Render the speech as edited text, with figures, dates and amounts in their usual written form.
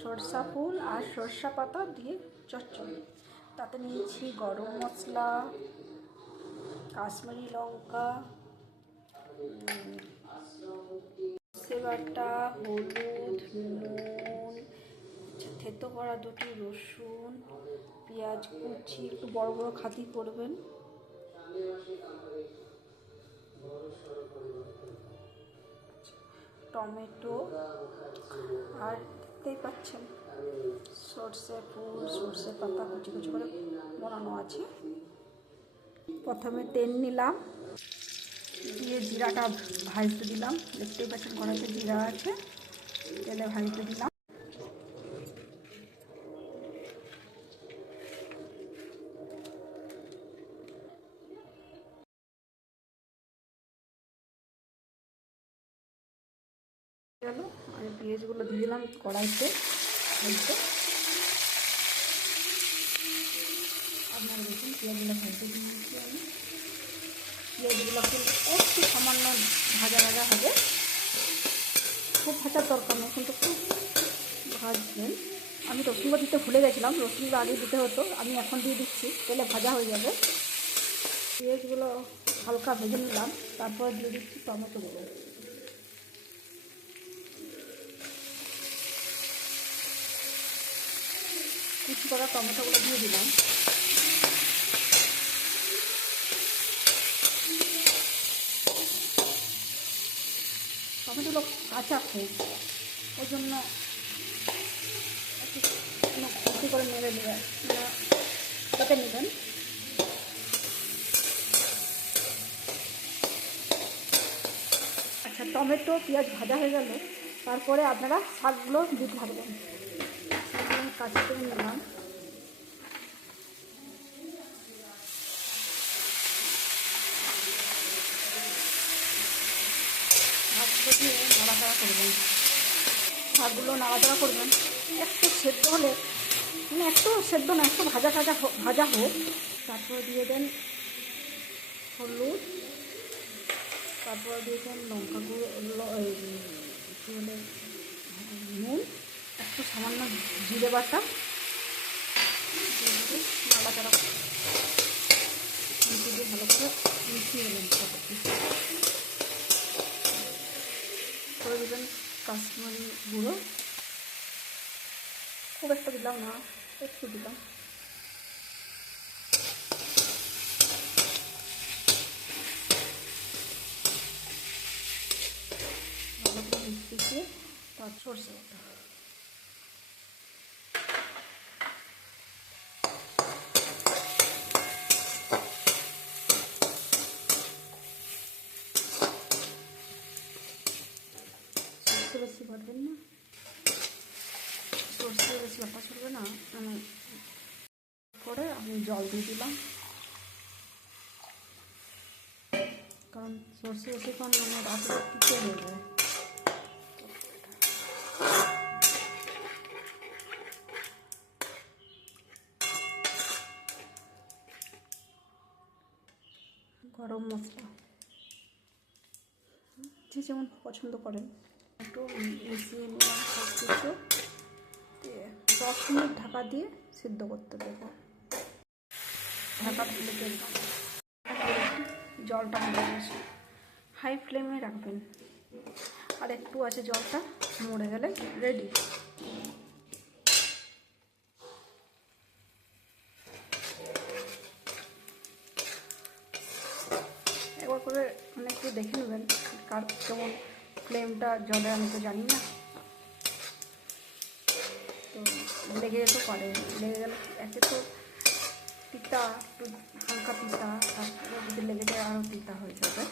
সরষা ফুল আর সরষা পাতা দিয়ে চচ্চড়ি। তাতে নিয়েছি গরম মশলা, কাশ্মীরি লঙ্কা, বাটা, হলুদ, নুন, থেতো করা 2টি রসুন, পেঁয়াজ কুচি, একটু বড় বড় খাতি করবেন, টমেটো, আর দেখতেই পাচ্ছেন সর্ষে ফুল, সর্ষে পাতা কুচি কুচি করে বানানো আছে। প্রথমে তেল নিলাম, দিয়ে জিরাটা ভাজতে দিলাম। দেখতেই পাচ্ছেন কড়াইতে জিরা আছে, তেলে ভাজতে দিলাম। গেল আমি পেঁয়াজগুলো দিয়ে দিলাম কড়াইতে ভাজতে। আপনারা দেখুন পেঁয়াজগুলো ভাজতে দিয়েছি আমি। পেঁয়াজগুলো কিন্তু একটু সামান্য ভাজা ভাজা হবে, খুব ভাজার দরকার নেই, কিন্তু খুব ভাজবেন। আমি রসুনগুলো দিতে ভুলে গেছিলাম, রসুনগুলো আগে দিতে হতো, আমি এখন দিয়ে দিচ্ছি, তেলে ভাজা হয়ে যাবে। পেঁয়াজগুলো হালকা ভেজে নিলাম, তারপর দিয়ে দিচ্ছি টমেটোগুলো। কুচি করা টমেটোগুলো দিয়ে দিলাম। টমেটোগুলো কাঁচা খুব, ওই জন্য একটু কুচি করে নেড়ে নেবেন, কেটে নেবেন। আচ্ছা, টমেটো পেঁয়াজ ভাজা হয়ে গেলে তারপরে আপনারা শাকগুলো দিতে থাকবেন। শাকগুলো কাঁচা করে নিলাম, শাকগুলো দিয়ে নাড়াচাড়া করবেন। শাকগুলো নাড়াচাড়া করবেন, একটু সেদ্ধ হলে, মানে একটু সেদ্ধ না, একটু ভাজা ভাজা হোক। তারপর দিয়ে দেন হলুদ, তারপর দিয়ে দেন লঙ্কা গুঁড়ো, কী বলে, নুন, একটু সামান্য জিরে বাটা, নাড়াচাড়া দিয়ে ভালো করে মিশিয়ে নেবেন। করে দেবেন কাশ্মীরি গুঁড়ো, খুব একটা দিলাম না, একটু দিলাম। ভালো করে মিশিয়ে তার সরষে বাটা, সরষে বেশি বাটবেন না, সরষে বেশি বাটা চলবে না। পরে আমি জল দিয়ে দিলাম, কারণ সরষে বেশিক্ষণ মানে রাতে টিকে হয়ে যায়। গরম মশলা যে যেমন পছন্দ করেন একটু মিশিয়ে নিলাম সব কিছু, 10 মিনিট ঢাকা দিয়ে সিদ্ধ করতে দেবো। ঢাকা খুলে দিলাম, জলটা মরে গেছে, হাই ফ্লেমে রাখবেন, আর একটু আছে, জলটা মরে গেলে রেডি। একবার করে মানে একটু দেখে নেবেন কার কেমন ফ্লেমটা জলে, আমি তো জানি না, তো লেগে যেতে পারে। লেগে গেলে একে তো তিতা, একটু হালকা তিতা, তারপরে যদি লেগে যায় আরও তিতা হয়ে যাবে।